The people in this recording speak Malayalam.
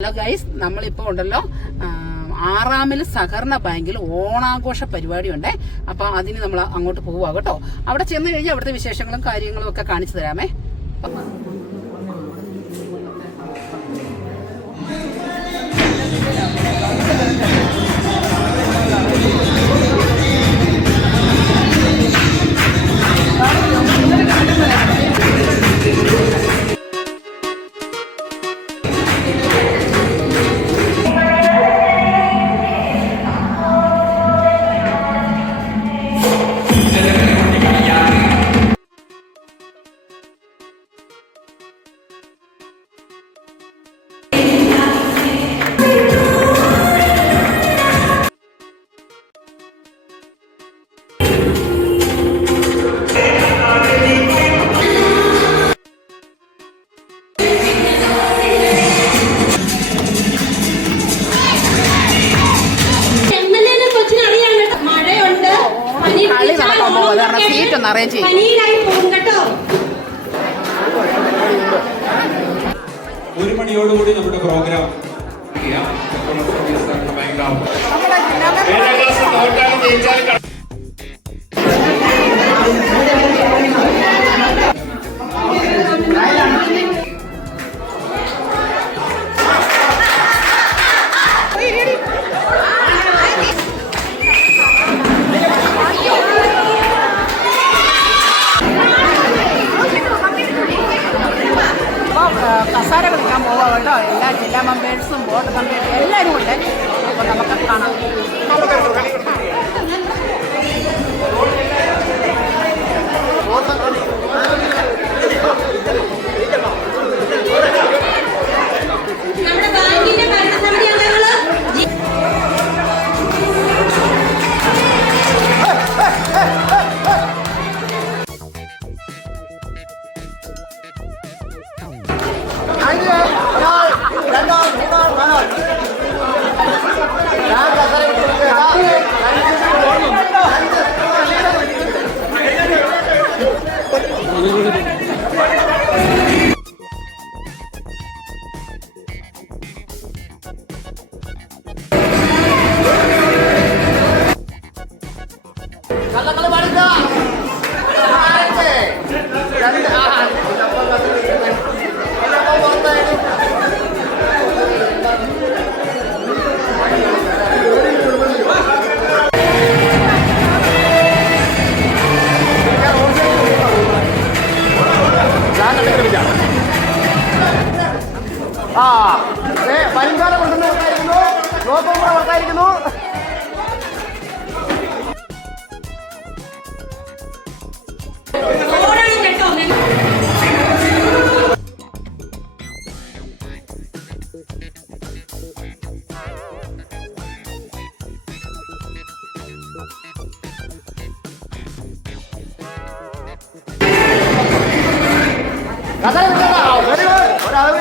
ഹലോ ഗൈസ്, നമ്മളിപ്പോൾ ഉണ്ടല്ലോ ആറാമിൽ സഹകരണ ബാങ്കിൽ ഓണാഘോഷ പരിപാടി ഉണ്ട്. അപ്പോൾ അതിന് നമ്മൾ അങ്ങോട്ട് പോവുക കേട്ടോ. അവിടെ ചെന്ന് കഴിഞ്ഞാൽ അവിടുത്തെ വിശേഷങ്ങളും കാര്യങ്ങളും ഒക്കെ കാണിച്ചു തരാമേ. സീറ്റൊന്ന് അറേഞ്ച് ചെയ്യും. ഒരു മണിയോടുകൂടി നമ്മുടെ പ്രോഗ്രാം കസാര കളിക്കാൻ പോവുക കേട്ടോ. എല്ലാ ജില്ലാ മെമ്പേഴ്സും ബോർഡ് മെമ്പേഴ്സും എല്ലാവരും ഉണ്ട്. അപ്പോൾ നമുക്ക് കാണാം. പരിഹാരം കൊണ്ടുവന്നിരിക്കുന്നു. ലോകം കൂടെ വർക്കായിരിക്കുന്നു. ഒരാളെ